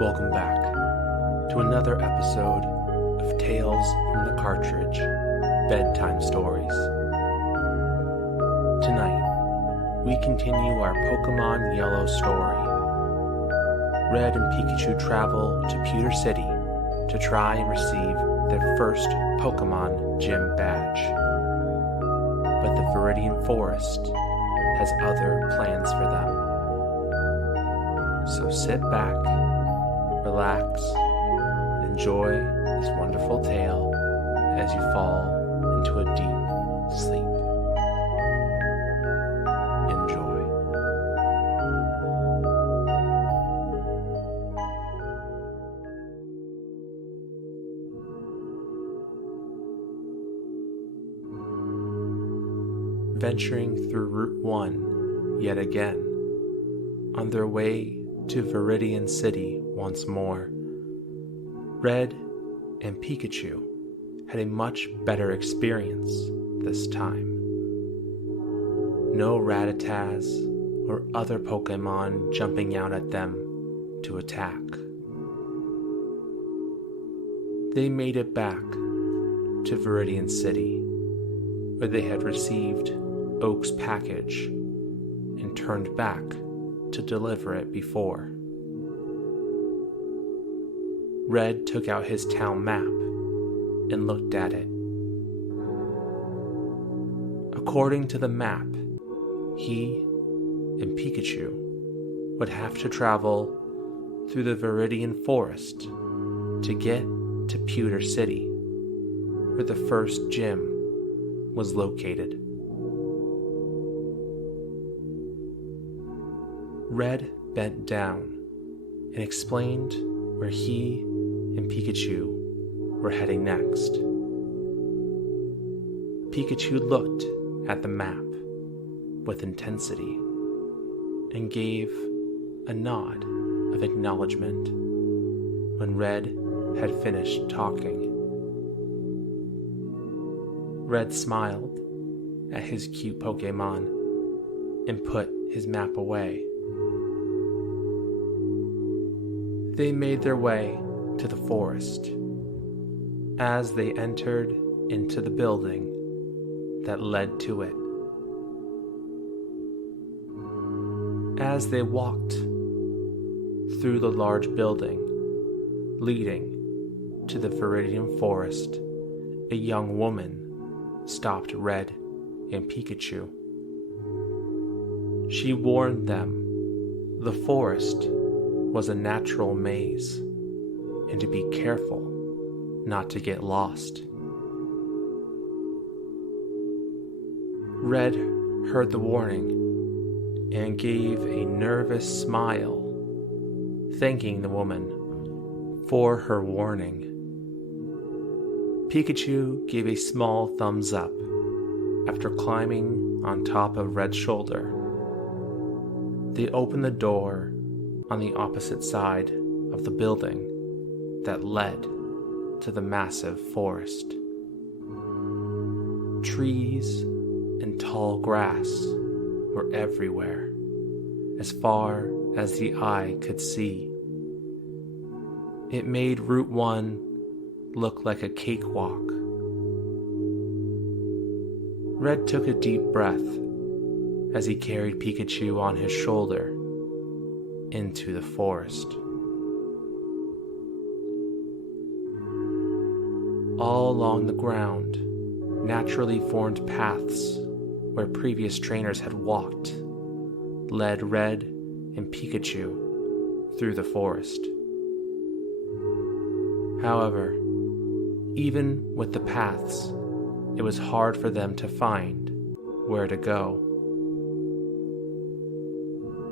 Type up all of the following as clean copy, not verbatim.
Welcome back to another episode of Tales from the Cartridge Bedtime Stories. Tonight, we continue our Pokémon Yellow story. Red and Pikachu travel to Pewter City to try and receive their first Pokémon Gym badge. But the Viridian Forest has other plans for them. So sit back, relax, and enjoy this wonderful tale as you fall into a deep sleep. Enjoy. Venturing through Route 1 yet again, on their way to Viridian City once more, Red and Pikachu had a much better experience this time. No Rattatas or other Pokémon jumping out at them to attack. They made it back to Viridian City, where they had received Oak's package and turned back to deliver it before. Red took out his town map and looked at it. According to the map, he and Pikachu would have to travel through the Viridian Forest to get to Pewter City, where the first gym was located. Red bent down and explained where he and Pikachu were heading next. Pikachu looked at the map with intensity and gave a nod of acknowledgement when Red had finished talking. Red smiled at his cute Pokémon and put his map away. They made their way to the forest. As they entered into the building that led to it. As they walked through the large building leading to the Viridian Forest, a young woman stopped Red and Pikachu. She warned them the forest was a natural maze, and to be careful not to get lost. Red heard the warning and gave a nervous smile, thanking the woman for her warning. Pikachu gave a small thumbs up after climbing on top of Red's shoulder. They opened the door on the opposite side of the building that led to the massive forest. Trees and tall grass were everywhere, as far as the eye could see. It made Route 1 look like a cakewalk. Red took a deep breath as he carried Pikachu on his shoulder into the forest. All along the ground, naturally formed paths where previous trainers had walked led Red and Pikachu through the forest. However, even with the paths, it was hard for them to find where to go.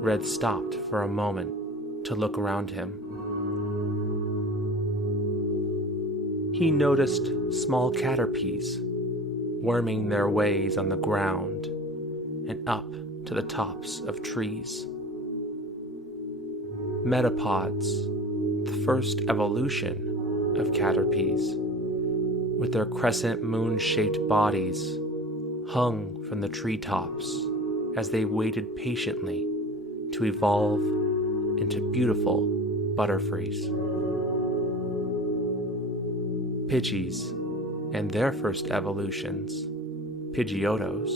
Red stopped for a moment to look around him. He noticed small caterpies worming their ways on the ground and up to the tops of trees. Metapods, the first evolution of caterpies, with their crescent moon-shaped bodies, hung from the treetops as they waited patiently to evolve into beautiful Butterfrees. Pidgeys and their first evolutions, Pidgeotos,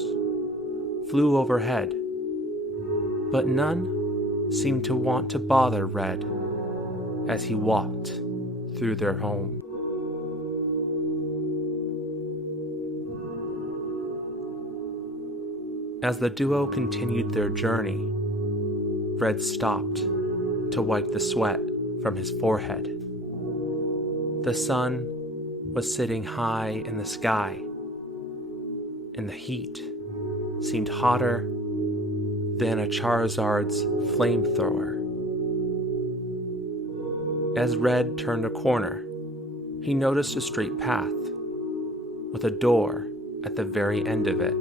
flew overhead, but none seemed to want to bother Red as he walked through their home. As the duo continued their journey, Red stopped to wipe the sweat from his forehead. The sun was sitting high in the sky, and the heat seemed hotter than a Charizard's flamethrower. As Red turned a corner, he noticed a straight path with a door at the very end of it.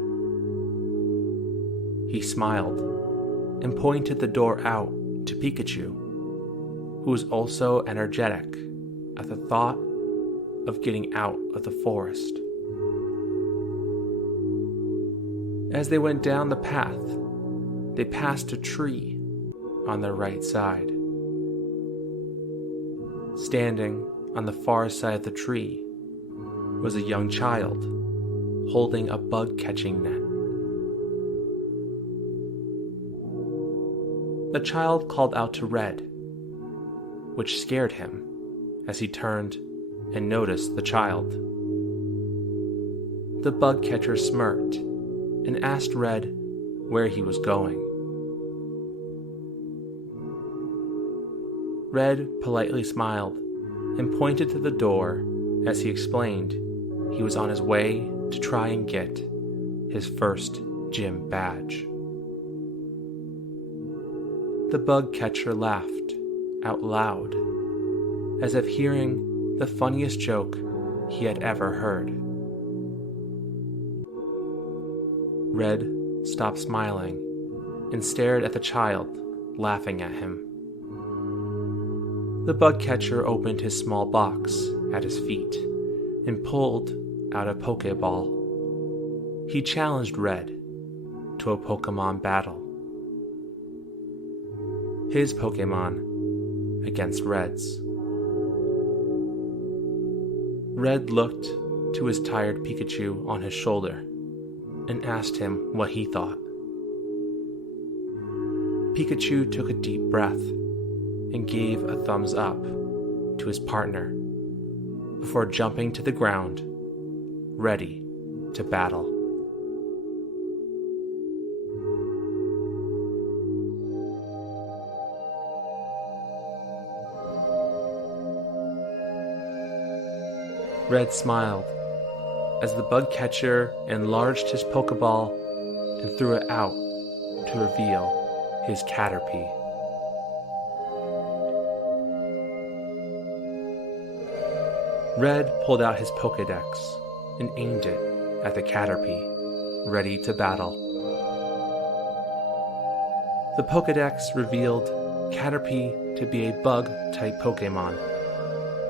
He smiled and pointed the door out to Pikachu, who was also energetic at the thought of getting out of the forest. As they went down the path, they passed a tree on their right side. Standing on the far side of the tree was a young child holding a bug-catching net. The child called out to Red, which scared him as he turned and noticed the child. The bug catcher smirked and asked Red where he was going. Red politely smiled and pointed to the door as he explained he was on his way to try and get his first gym badge. The bug catcher laughed out loud, as if hearing the funniest joke he had ever heard. Red stopped smiling and stared at the child, laughing at him. The bug catcher opened his small box at his feet and pulled out a Pokeball. He challenged Red to a Pokémon battle. His Pokémon against Red's. Red looked to his tired Pikachu on his shoulder and asked him what he thought. Pikachu took a deep breath and gave a thumbs up to his partner before jumping to the ground, ready to battle. Red smiled as the bug catcher enlarged his Pokeball and threw it out to reveal his Caterpie. Red pulled out his Pokédex and aimed it at the Caterpie, ready to battle. The Pokédex revealed Caterpie to be a bug-type Pokémon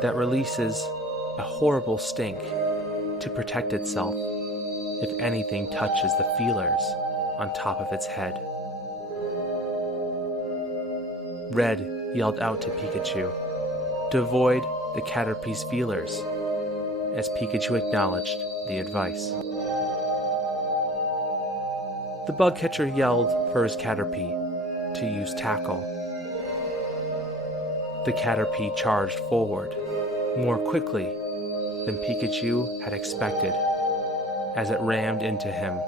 that releases a horrible stink to protect itself if anything touches the feelers on top of its head. Red yelled out to Pikachu to avoid the Caterpie's feelers as Pikachu acknowledged the advice. The bug catcher yelled for his Caterpie to use Tackle. The Caterpie charged forward more quickly than Pikachu had expected as it rammed into him,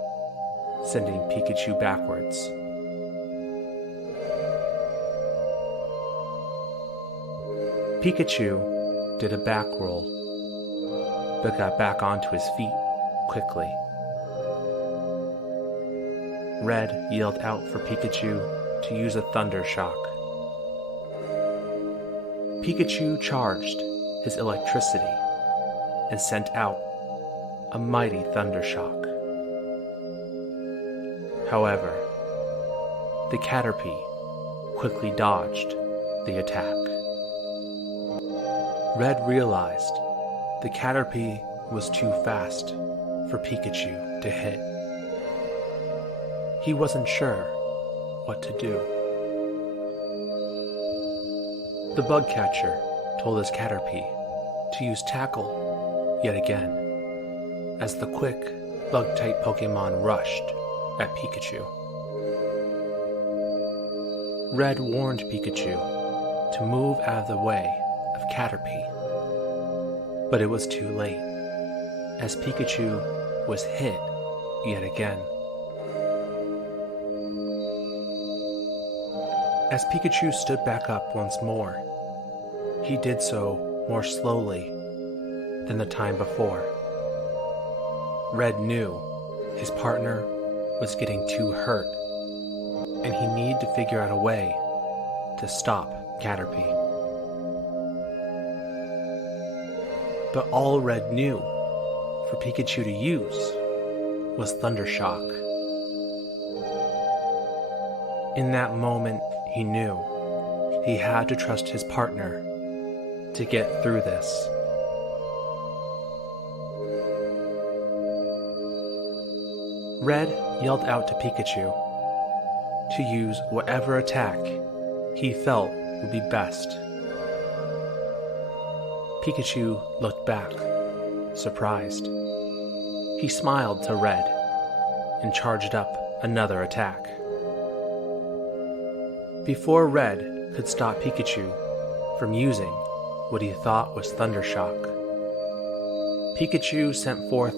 sending Pikachu backwards. Pikachu did a back roll, but got back onto his feet quickly. Red yelled out for Pikachu to use a Thunder Shock. Pikachu charged his electricity and sent out a mighty Thunder Shock. However, the Caterpie quickly dodged the attack. Red realized the Caterpie was too fast for Pikachu to hit. He wasn't sure what to do. The bug catcher told his Caterpie to use Tackle yet again, as the quick, bug-type Pokémon rushed at Pikachu. Red warned Pikachu to move out of the way of Caterpie, but it was too late, as Pikachu was hit yet again. As Pikachu stood back up once more, he did so more slowly than the time before. Red knew his partner was getting too hurt, and he needed to figure out a way to stop Caterpie. But all Red knew for Pikachu to use was Thundershock. In that moment, he knew he had to trust his partner to get through this. Red yelled out to Pikachu to use whatever attack he felt would be best. Pikachu looked back, surprised. He smiled to Red and charged up another attack. Before Red could stop Pikachu from using what he thought was Thundershock, Pikachu sent forth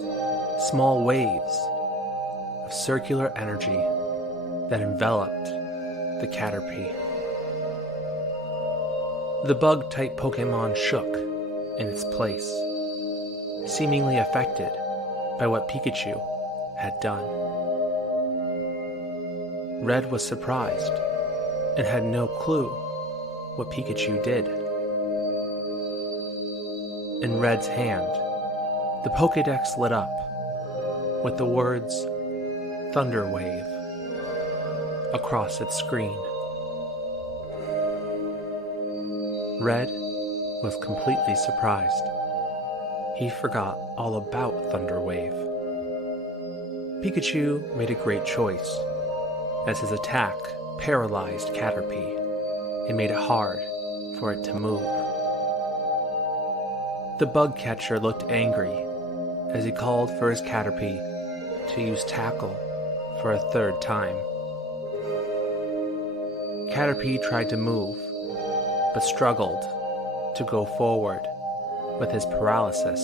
small waves of circular energy that enveloped the Caterpie. The bug-type Pokémon shook in its place, seemingly affected by what Pikachu had done. Red was surprised and had no clue what Pikachu did. In Red's hand, the Pokédex lit up with the words Thunder Wave across its screen. Red was completely surprised. He forgot all about Thunder Wave. Pikachu made a great choice, as his attack paralyzed Caterpie and made it hard for it to move. The bug catcher looked angry as he called for his Caterpie to use Tackle for a third time. Caterpie tried to move, but struggled to go forward with his paralysis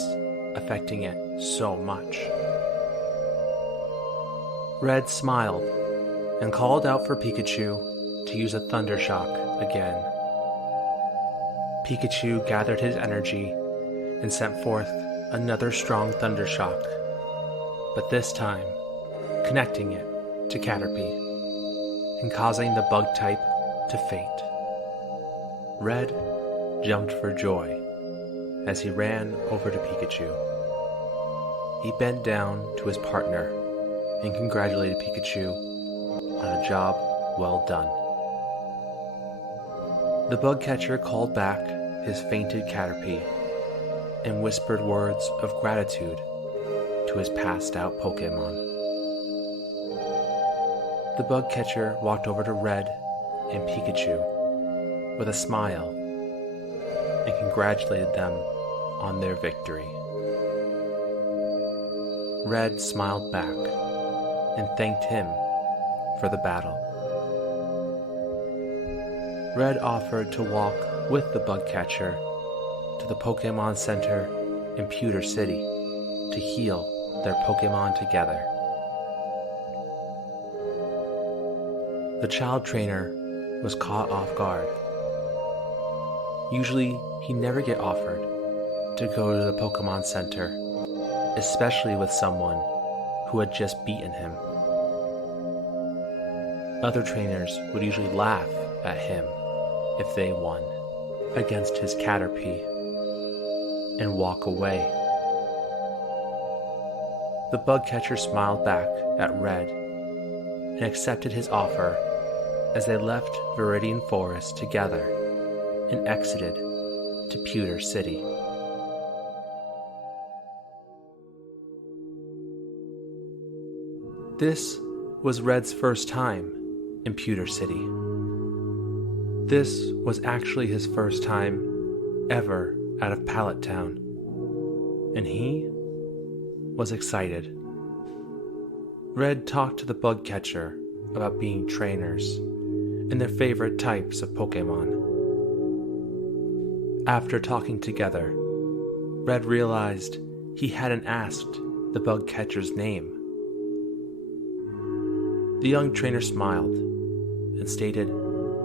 affecting it so much. Red smiled and called out for Pikachu to use a Thundershock again. Pikachu gathered his energy and sent forth another strong Thundershock, but this time connecting it to Caterpie and causing the bug type to faint. Red jumped for joy as he ran over to Pikachu. He bent down to his partner and congratulated Pikachu on a job well done. The bug catcher called back his fainted Caterpie and whispered words of gratitude to his passed out Pokémon. The bug catcher walked over to Red and Pikachu with a smile and congratulated them on their victory. Red smiled back and thanked him for the battle. Red offered to walk with the bug catcher to the Pokémon Center in Pewter City to heal their Pokémon together. The child trainer was caught off guard. Usually, he never get offered to go to the Pokémon Center, especially with someone who had just beaten him. Other trainers would usually laugh at him if they won against his Caterpie and walk away. The bug catcher smiled back at Red and accepted his offer as they left Viridian Forest together and exited to Pewter City. This was Red's first time in Pewter City. This was actually his first time ever out of Pallet Town, and he was excited. Red talked to the bug catcher about being trainers and their favorite types of Pokémon. After talking together, Red realized he hadn't asked the bug catcher's name. The young trainer smiled and stated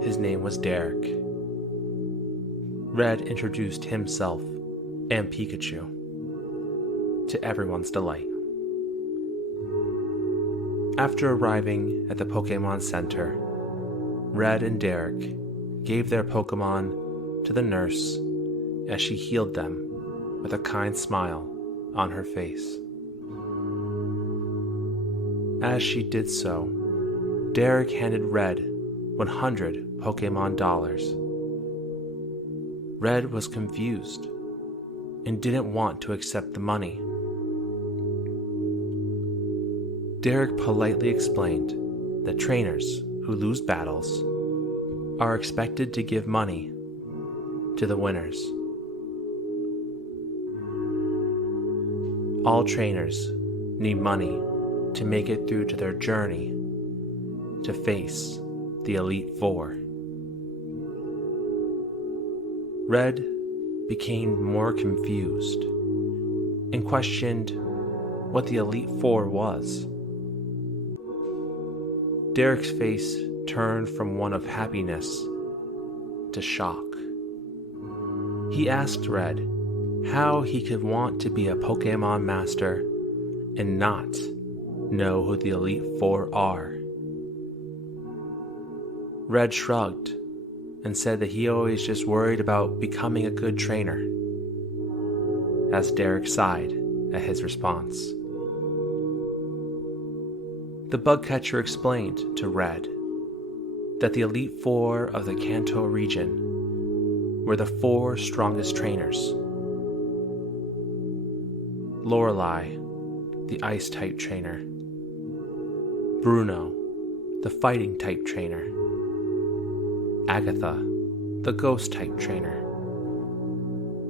his name was Derek. Red introduced himself and Pikachu, to everyone's delight. After arriving at the Pokémon Center, Red and Derek gave their Pokémon to the nurse as she healed them with a kind smile on her face. As she did so, Derek handed Red 100 Pokémon dollars. Red was confused and didn't want to accept the money. Derek politely explained that trainers who lose battles are expected to give money to the winners. All trainers need money to make it through to their journey to face the Elite Four. Red became more confused and questioned what the Elite Four was. Derek's face turned from one of happiness to shock. He asked Red how he could want to be a Pokémon Master and not know who the Elite Four are. Red shrugged and said that he always just worried about becoming a good trainer, as Derek sighed at his response. The bug catcher explained to Red that the Elite Four of the Kanto region were the 4 strongest trainers. Lorelei, the Ice-type trainer. Bruno, the Fighting-type trainer. Agatha, the Ghost-type trainer.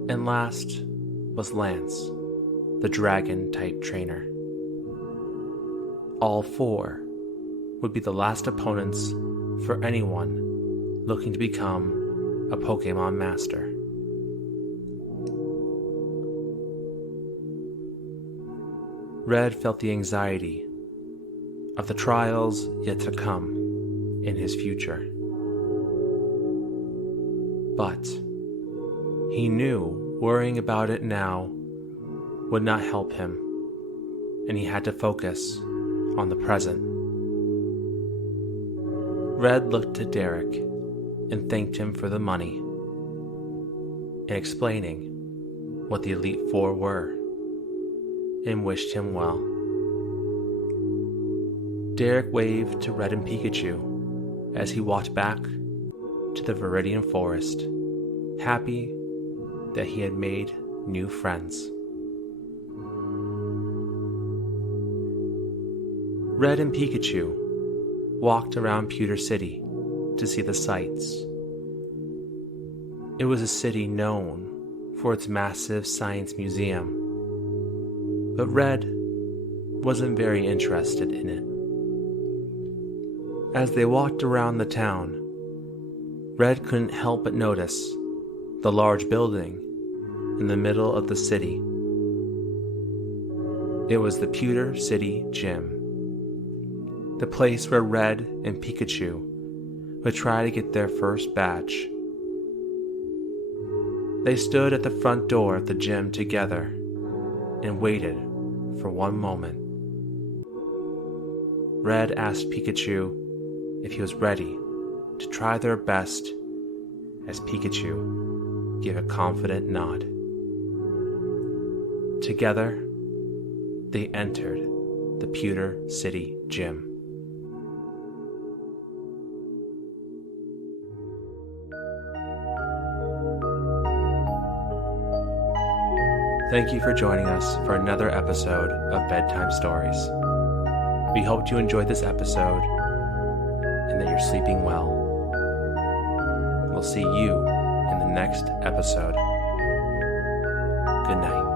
And last was Lance, the Dragon-type trainer. All 4 would be the last opponents for anyone looking to become a Pokémon Master. Red felt the anxiety of the trials yet to come in his future. But he knew worrying about it now would not help him, and he had to focus on the present. Red looked to Derek and thanked him for the money and explaining what the Elite Four were, and wished him well. Derek waved to Red and Pikachu as he walked back to the Viridian Forest, happy that he had made new friends. Red and Pikachu walked around Pewter City to see the sights. It was a city known for its massive science museum, but Red wasn't very interested in it. As they walked around the town, Red couldn't help but notice the large building in the middle of the city. It was the Pewter City Gym, the place where Red and Pikachu would try to get their first badge. They stood at the front door of the gym together and waited for one moment. Red asked Pikachu if he was ready to try their best, as Pikachu gave a confident nod. Together, they entered the Pewter City Gym. Thank you for joining us for another episode of Bedtime Stories. We hope you enjoyed this episode and that you're sleeping well. will see you in the next episode. Good night.